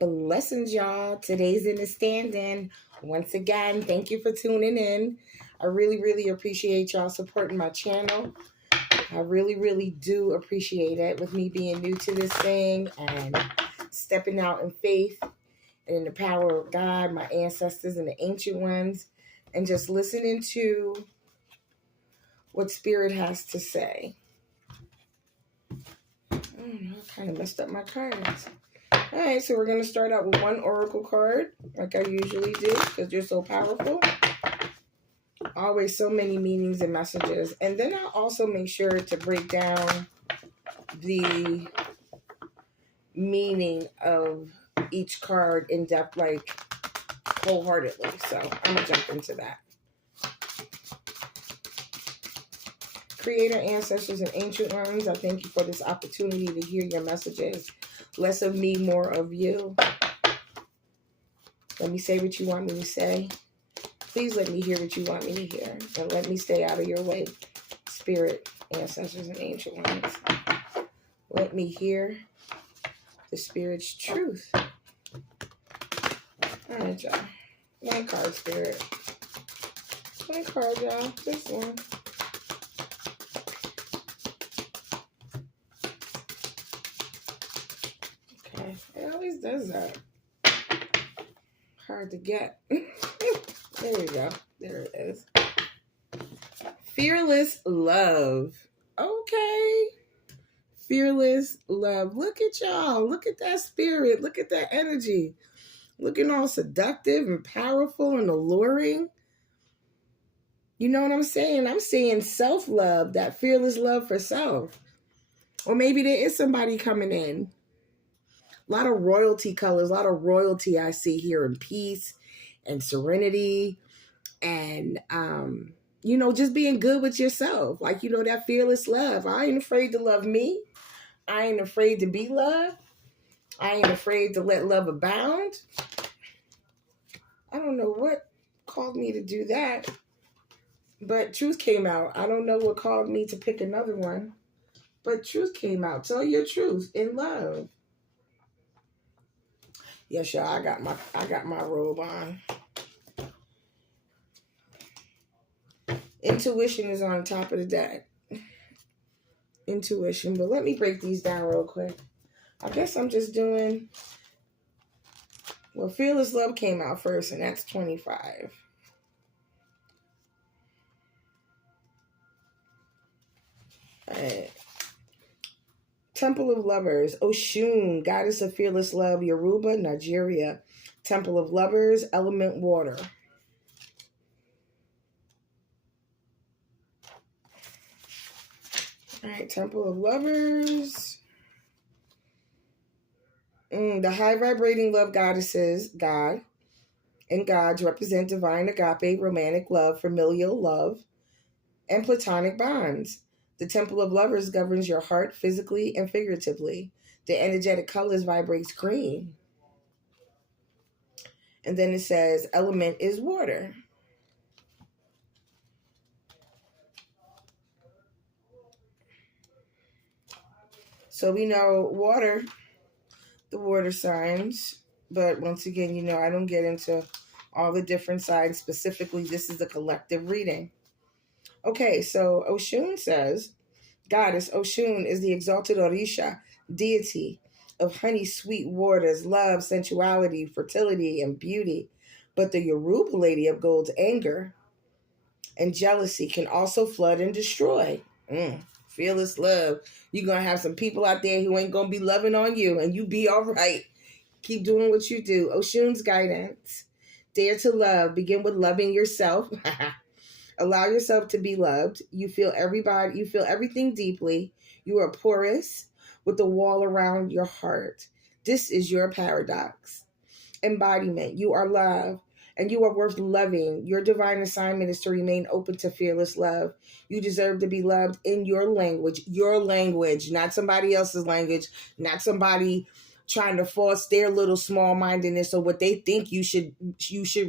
Blessings, y'all. Today's InnerStanding. Once again, thank you for tuning in. I really appreciate y'all supporting my channel. I really do appreciate it, with me being new to this thing and stepping out in faith and in the power of God, my ancestors and the ancient ones, and just listening to what Spirit has to say. I don't know, I kind of messed up my cards. All right, so we're going to start out with one oracle card, like I usually do, because you're so powerful. Always so many meanings and messages. And then I'll also make sure to break down the meaning of each card in depth, like wholeheartedly. So I'm going to jump into that. Creator, ancestors, and ancient ones, I thank you for this opportunity to hear your messages. Less of me, more of you. Let me say what you want me to say. Please let me hear what you want me to hear. And let me stay out of your way. Spirit, ancestors, and ancient ones. Let me hear the Spirit's truth. All right, y'all. One card, Spirit. One card, y'all. Just one. Okay. It always does that. Hard to get. There we go. There it is. Fearless love. Okay. Fearless love. Look at y'all. Look at that spirit. Look at that energy. Looking all seductive and powerful and alluring. You know what I'm saying? I'm saying self-love, that fearless love for self. Or maybe there is somebody coming in. A lot of royalty colors, a lot of royalty I see here, in peace and serenity. And, just being good with yourself. Like, that fearless love. I ain't afraid to love me. I ain't afraid to be loved. I ain't afraid to let love abound. I don't know what called me to do that. But truth came out. I don't know what called me to pick another one. But truth came out. Tell your truth in love. Yes, y'all, I got my robe on. Intuition is on top of the deck. Intuition. But let me break these down real quick. I guess I'm just doing... Well, fearless love came out first, and that's 25. All right. Temple of Lovers. Oshun, goddess of fearless love, Yoruba, Nigeria. Temple of Lovers, element water. All right, Temple of Lovers. The high vibrating love goddesses, God and gods, represent divine agape, romantic love, familial love, and platonic bonds. The Temple of Lovers governs your heart physically and figuratively. The energetic colors vibrates green. And then it says element is water. So we know water, the water signs. But once again, I don't get into all the different signs. Specifically, this is the collective reading. Okay, so Oshun says, Goddess Oshun is the exalted Orisha, deity of honey, sweet waters, love, sensuality, fertility, and beauty. But the Yoruba Lady of Gold's anger and jealousy can also flood and destroy. Fearless love. You're going to have some people out there who ain't going to be loving on you, and you be all right. Keep doing what you do. Oshun's guidance. Dare to love. Begin with loving yourself. Allow yourself to be loved. You feel everything deeply. You are porous with a wall around your heart. This is your paradox. Embodiment. You are love, and you are worth loving. Your divine assignment is to remain open to fearless love. You deserve to be loved in your language, not somebody else's language, not somebody trying to force their little small-mindedness or what they think you should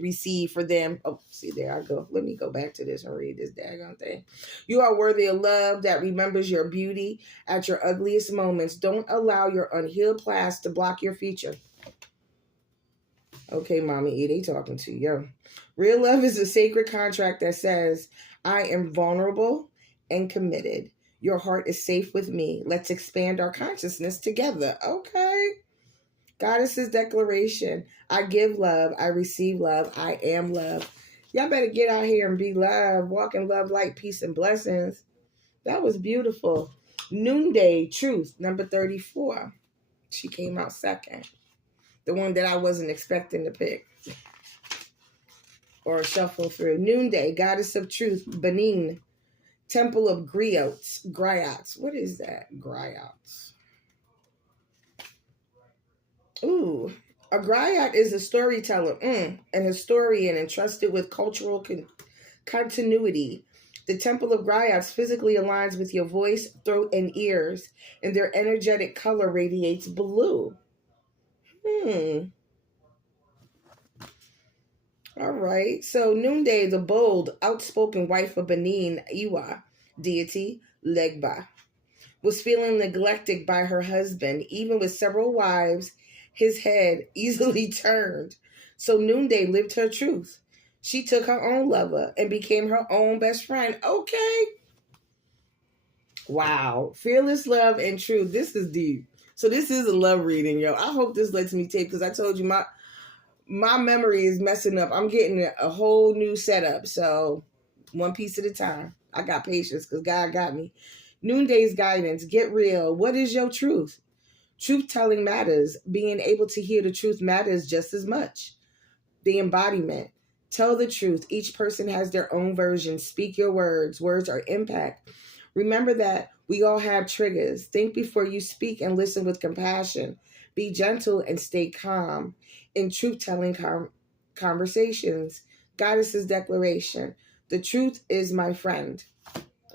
receive for them. Oh, see, there I go. Let me go back to this and read this daggone thing. You are worthy of love that remembers your beauty at your ugliest moments. Don't allow your unhealed past to block your future. Okay, Mama E, they talking to you. Real love is a sacred contract that says, I am vulnerable and committed. Your heart is safe with me. Let's expand our consciousness together. Okay. Goddess's declaration. I give love. I receive love. I am love. Y'all better get out here and be love. Walk in love, light, peace, and blessings. That was beautiful. Noonday Truth, number 34. She came out second. The one that I wasn't expecting to pick or shuffle through. Noonday, Goddess of Truth, Benin, Temple of Griots. What is that? Griots. Ooh. A griot is a storyteller, an historian entrusted with cultural continuity. The Temple of Griots physically aligns with your voice, throat, and ears, and their energetic color radiates blue. All right. So Noonday, the bold, outspoken wife of Benin, Iwa, deity, Legba, was feeling neglected by her husband. Even with several wives, his head easily turned. So Noonday lived her truth. She took her own lover and became her own best friend. Okay. Wow. Fearless love and truth. This is deep. So this is a love reading, yo. I hope this lets me take, because I told you my memory is messing up. I'm getting a whole new setup. So one piece at a time. I got patience because God got me. Noonday's guidance. Get real. What is your truth? Truth telling matters. Being able to hear the truth matters just as much. The embodiment. Tell the truth. Each person has their own version. Speak your words. Words are impact. Remember that we all have triggers. Think before you speak and listen with compassion. Be gentle and stay calm in truth-telling conversations. Goddess's declaration. The truth is my friend.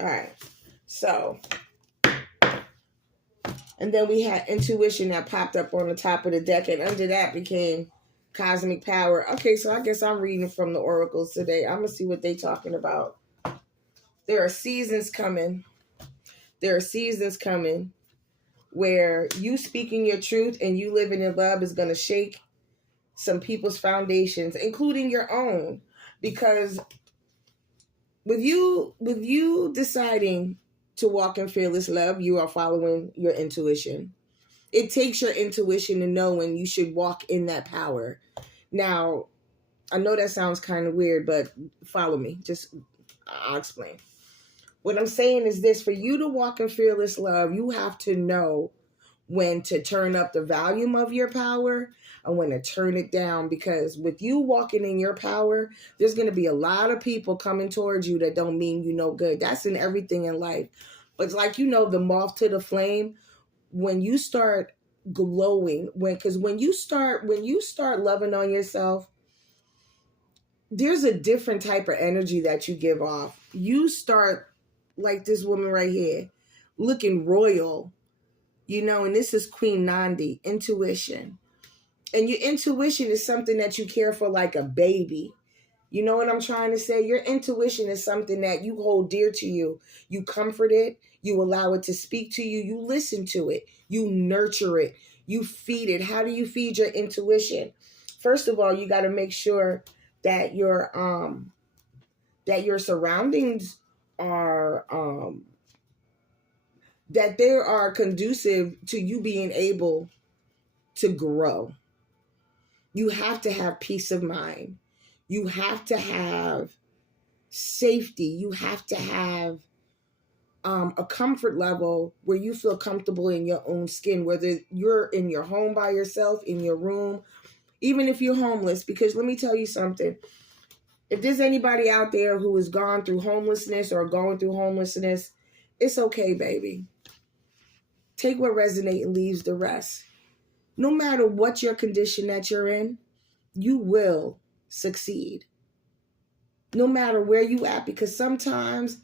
All right. So, and then we had intuition that popped up on the top of the deck, and under that became cosmic power. Okay, so I guess I'm reading from the oracles today. I'm going to see what they're talking about. There are seasons coming. There are seasons coming where you speaking your truth and you living in love is going to shake some people's foundations, including your own. Because with you deciding to walk in fearless love, you are following your intuition. It takes your intuition to know when you should walk in that power. Now, I know that sounds kind of weird, but follow me. I'll explain. What I'm saying is this: for you to walk in fearless love, you have to know when to turn up the volume of your power and when to turn it down. Because with you walking in your power, there's going to be a lot of people coming towards you that don't mean you no good. That's in everything in life. But it's like, the moth to the flame. When you start glowing, when you start loving on yourself, there's a different type of energy that you give off. You start like this woman right here, looking royal, and this is Queen Nandi, intuition. And your intuition is something that you care for like a baby. You know what I'm trying to say? Your intuition is something that you hold dear to you. You comfort it. You allow it to speak to you. You listen to it. You nurture it. You feed it. How do you feed your intuition? First of all, you got to make sure that your surroundings are that they are conducive to you being able to grow. You have to have peace of mind. You have to have safety. You have to have a comfort level where you feel comfortable in your own skin, whether you're in your home by yourself, in your room, even if you're homeless. Because let me tell you something. If there's anybody out there who has gone through homelessness or going through homelessness, it's okay, baby. Take what resonates and leaves the rest. No matter what your condition that you're in, you will succeed. No matter where you at, because sometimes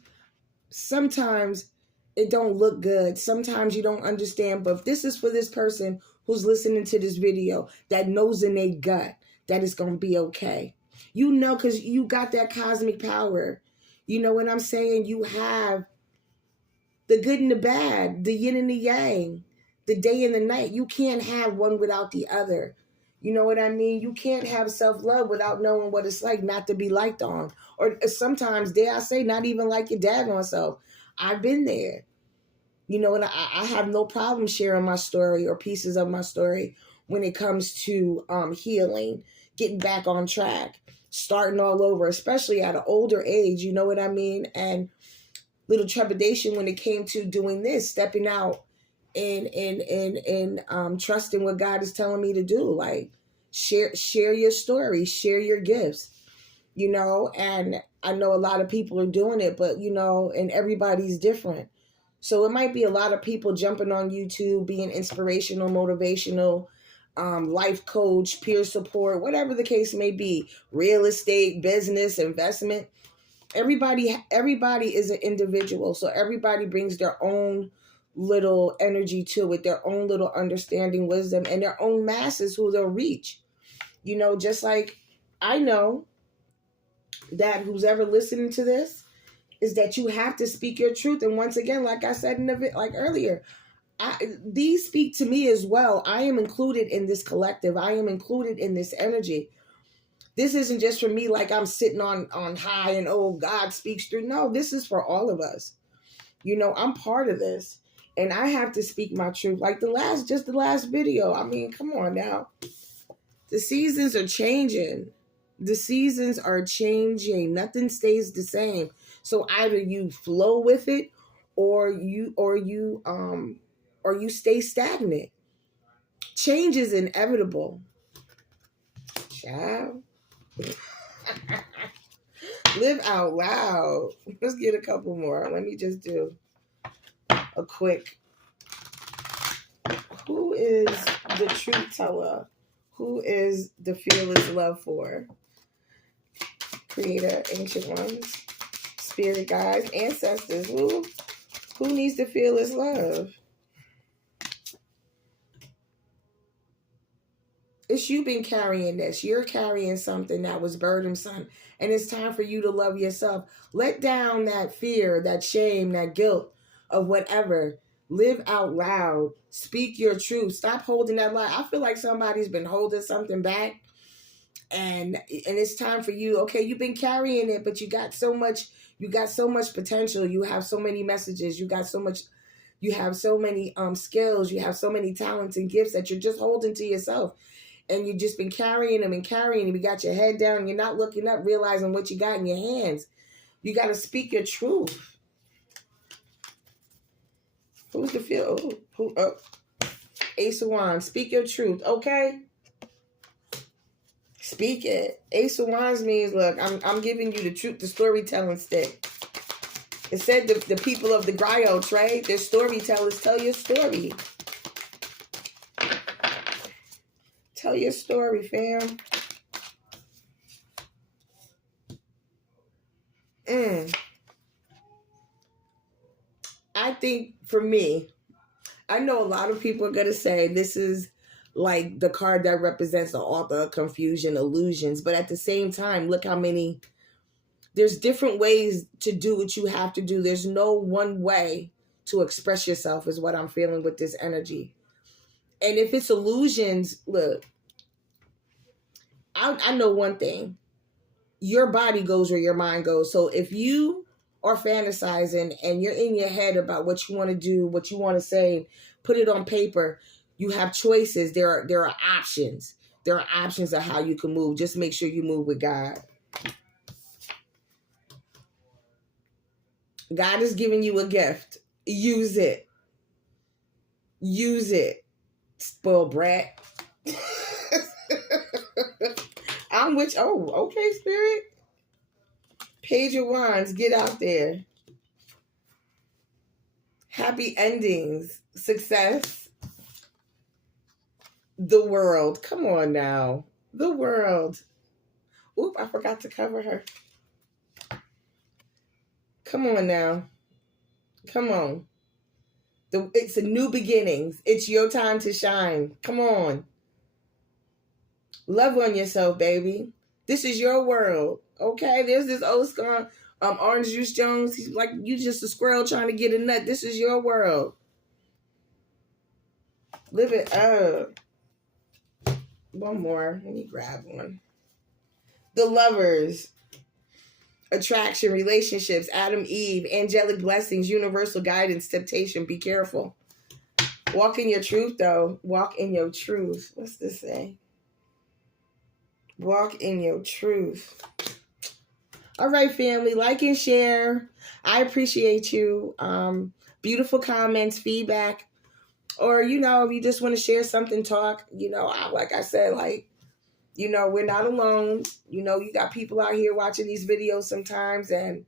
it don't look good. Sometimes you don't understand. But if this is for this person who's listening to this video that knows in their gut that it's going to be okay. Because you got that cosmic power. You know what I'm saying? You have the good and the bad, the yin and the yang, the day and the night. You can't have one without the other. You know what I mean? You can't have self-love without knowing what it's like not to be liked on. Or sometimes, dare I say, not even like your daggone self. I've been there. You know, and I have no problem sharing my story or pieces of my story when it comes to healing, getting back on track, starting all over, especially at an older age, you know what I mean? And little trepidation when it came to doing this, stepping out and trusting what God is telling me to do. Like share your story, share your gifts, you know, and I know a lot of people are doing it, but you know, and everybody's different. So it might be a lot of people jumping on YouTube, being inspirational, motivational, life coach, peer support, whatever the case may be, real estate, business, investment. Everybody is an individual. So everybody brings their own little energy to it, their own little understanding, wisdom, and their own masses who they'll reach. You know, just like I know that who's ever listening to this is that you have to speak your truth. And once again, like I said in the like earlier, these speak to me as well. I am included in this collective. I am included in this energy. This isn't just for me like I'm sitting on high and oh, God speaks through. No, this is for all of us. You know, I'm part of this. And I have to speak my truth. Like the last video. I mean, come on now. The seasons are changing. The seasons are changing. Nothing stays the same. So either you flow with it or you stay stagnant. Change is inevitable. Child. Live out loud. Let's get a couple more. Let me just do a quick. Who is the truth teller? Who is the fearless love for? Creator, ancient ones, spirit guides, ancestors. Who needs the fearless love? It's you been carrying this. You're carrying something that was burdensome. And it's time for you to love yourself. Let down that fear, that shame, that guilt of whatever. Live out loud. Speak your truth. Stop holding that lie. I feel like somebody's been holding something back. And it's time for you. Okay, you've been carrying it, but you got so much potential. You have so many messages. You have so many skills. You have so many talents and gifts that you're just holding to yourself. And you've just been carrying them and carrying them. You got your head down. You're not looking up, realizing what you got in your hands. You got to speak your truth. Who's the feel? Ace of Wands. Speak your truth. Okay. Speak it. Ace of Wands means, look, I'm giving you the truth, the storytelling stick. It said the people of the griot trade, they're storytellers. Tell your story. Tell your story, fam. I think for me, I know a lot of people are going to say this is like the card that represents the author of confusion, illusions. But at the same time, look how many, there's different ways to do what you have to do. There's no one way to express yourself is what I'm feeling with this energy. And if it's illusions, look, I know one thing. Your body goes where your mind goes. So if you are fantasizing and you're in your head about what you want to do, what you want to say, put it on paper. You have choices. There are options. There are options of how you can move. Just make sure you move with God. God is giving you a gift. Use it. Use it. Spoiled brat. I'm with, okay, Spirit. Page of Wands, get out there. Happy endings, success. The world. Come on now. The world. Oop, I forgot to cover her. Come on now. Come on. It's a new beginnings. It's your time to shine. Come on. Love on yourself, baby. This is your world. Okay? There's this old school Orange Juice Jones. He's like, you just a squirrel trying to get a nut. This is your world. Live it up. One more. Let me grab one. The Lovers. Attraction, relationships, Adam, Eve, angelic blessings, universal guidance, temptation. Be careful. Walk in your truth, though. Walk in your truth. What's this say? Walk in your truth. All right, family. Like and share. I appreciate you. Beautiful comments, feedback. Or, if you just want to share something, talk. Like I said, we're not alone. You got people out here watching these videos sometimes, and